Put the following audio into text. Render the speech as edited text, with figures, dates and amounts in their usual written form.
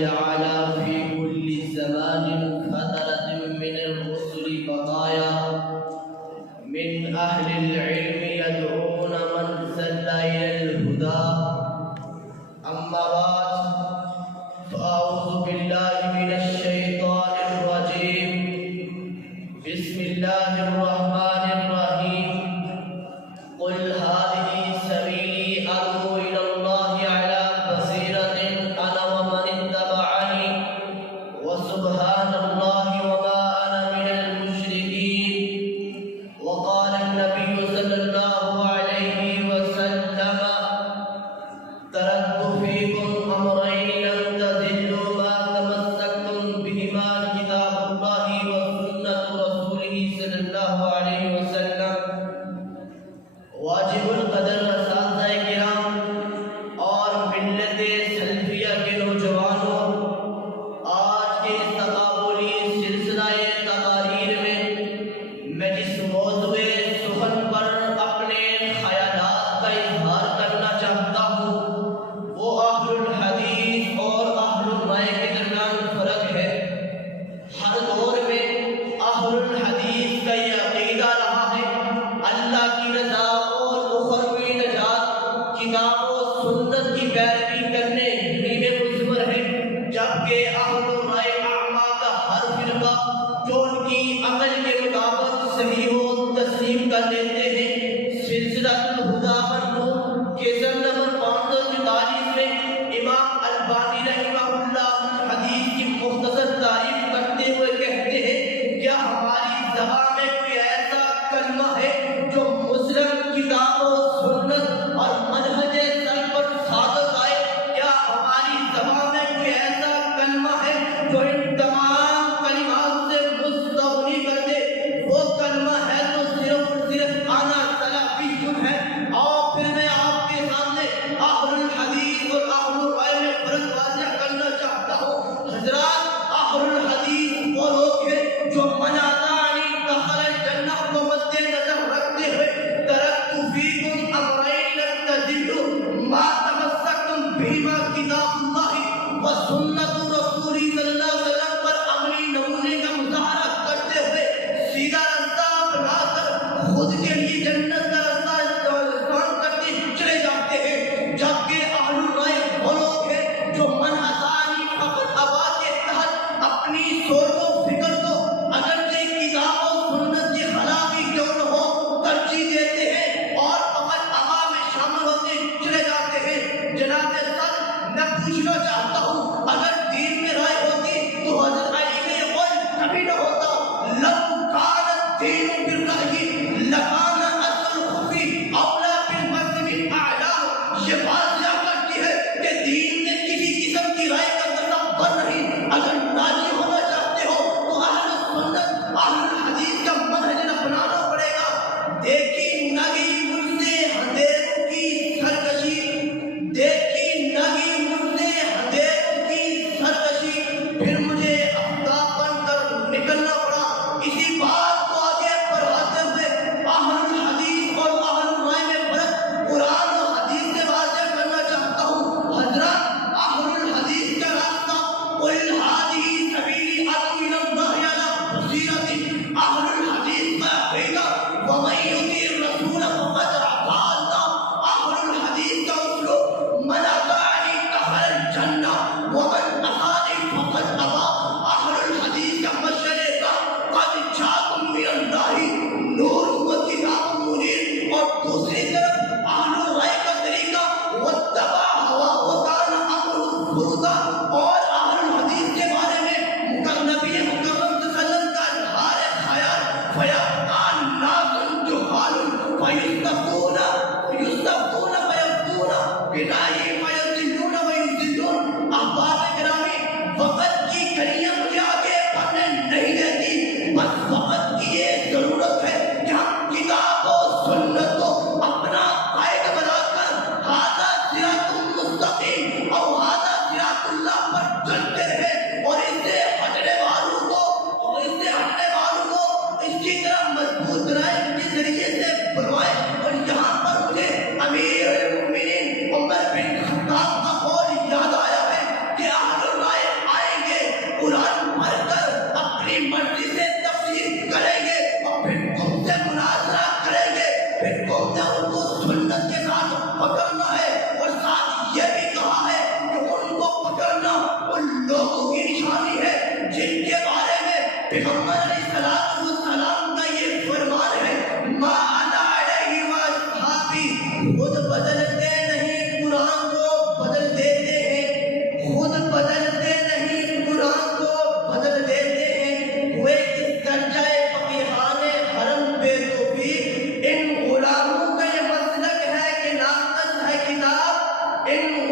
جعل في كل زمان فترة من الرسل بقايا من أهل العلم يدعون من زل إلى الهدى. أما بعد فأعوذ بالله من الشيطان الرجيم. بسم الله الرحمن الرحيم. قل هذه سبيلي أدعو إلى الله على بصيرة أنا ومن اتبعني وسبحان الله وما أنا من المشركين. وقال النبي صلى الله عليه وسلم تركت فيكم أمرين لن تضلوا ما تمسكتم بهما كتاب الله وسنة رسوله صلى الله عليه وسلم. واجب القدر اساتذہ کرام اور ملت سلفیہ کے نوجوانوں، آج کے اس تقابلی سلسلہ تقاریر میں میں جس موضوع سخن پر اپنے خیالات کا اظہار کرنا چاہتا ہوں وہ اہل الحدیث اور اہل الرائے کے درمیان فرق ہے. ہر دور میں اہل الحدیث کا یہ عقیدہ رہا ہے اللہ کی رضا اور اخروی نجات کتاب و سنت کی پیروی کرنے ہی میں مضمر ہے، جبکہ اہل الرائے اعمیٰ کا ہر فرقہ جو ان کی عقل کے مطابق صحیح ہو تسلیم کر لیتے ہیں. سلسلہ الہدیٰ پر نور کے ضمن نمبر 544 میں امام البانی رحمہ اللہ الحدیث کی مختصر تعریف کرتے ہوئے کہتے ہیں کیا ہماری زبان میں کوئی ایسا کلمہ ہے جو مسلم کتاب و سنت اور منہج سلف پر ثابت آئے؟ کیا ہماری زبان میں کوئی ایسا کلمہ ہے جو ان تمام کلمات سے مستغنی کر دے؟ وہ کلمہ ہے تو صرف اور صرف انا سلفی ہے. اور پھر میں آپ کے سامنے اہل الحدیث اور اہل الرائے میں فرق واضح کرنا چاہتا ہوں. حضرات، اہل الحدیث وہ لوگ ہیں جو مناطانی دخل الجنہ کو مد نظر رکھتے ہوئے ترکت فیکم امرین لن تضلوا ما تمسکتم بہما کتاب اللہ و سنت رسول صلی اللہ علیہ وسلم پر عملی نمونے کا مظاہرہ کرتے ہوئے سیدھا رستہ بنا کر خود کے لیے جنت کا رستہ استعمال کرتے چلے جاتے ہیں. جبکہ اہل الرائے وہ لوگ ہیں جو منحصانی فقط آواز کے تحت اپنی سوچ و فکر کو اگرچہ کتاب و سنت کے خلاف ہی کیوں نہ ہو ترجیح دیتے ہیں اور فقط عوام میں شامل ہوتے چلے جاتے ہیں. جناب صدر، میں پوچھنا چاہتا ہوں اگر دین میں رائے ہوتی تو حضرت علی کا یہ قول کبھی نہ ہوتا لو کان الدین بالرأی لکان اصل الخفی اولا بالمسلم اعلی. یہ بات کیا کرتی ہے کہ دین میں کسی قسم کی رائے کا تصور نہیں. اگر راضی ہونا چاہتے ہو تو اہل سنت اہل الحدیث کا منہج اپنانا پڑے گا. دیکھی نگی مجھ سے اندھیروں کی سرکشی، دیکھی نگی مجھ سے اندھیروں کی سرکشی، پھر مجھے آفتاب بن کر نکلنا پڑا. اسی بات کو آگے بڑھاتے ہوئے اہل الحدیث اور اہل الرائے میں فرق قرآن و حدیث سے واضح کرنا چاہتا ہوں. حضرات، اہل الحدیث کا راستہ قل هذه سبیلی ادعو الی اللہ علی بصیرۃ. اہل الحدیث کا عقیدہ ومن یطیع الرسول فقد اطاع اللہ. اہل الحدیث کا اسلوب من اطاعنی دخل الجنہ ومن عصانی فقد ابى. اہل الحدیث کا مشرے کا قد جاءکم من اللہ نور و کتاب منیر. اور دوسری طرف اہل الرائے کا طریقہ واتبع هواه وكان امره فرطا. اور اہل الحدیث کے بارے میں نبی مکرم صلی اللہ علیہ وسلم کا اظہار خیال فیقان ناس جہال فیستفتون فیفتون برائے فیضلون ویضلون. احباب گرامی، وقت کی گھڑیاں مجھے آگے بڑھنے نہیں دیتی. بس وقت کی یہ ضرورت ہے کہ ہم کتاب و سنت کو اپنا قائد بنا کر ھذا صراط مستقیم اور ھذا صراط اللہ پر چلتے رہے اور اس سے ہٹنے والوں کو اس کی طرح مضبوط بنائے کے ذریعے سے بنوائے. اور یہاں پر مجھے امیر المؤمنین عمر بن خطاب کا قول یاد آیا ہے کہ اہل الرائے علم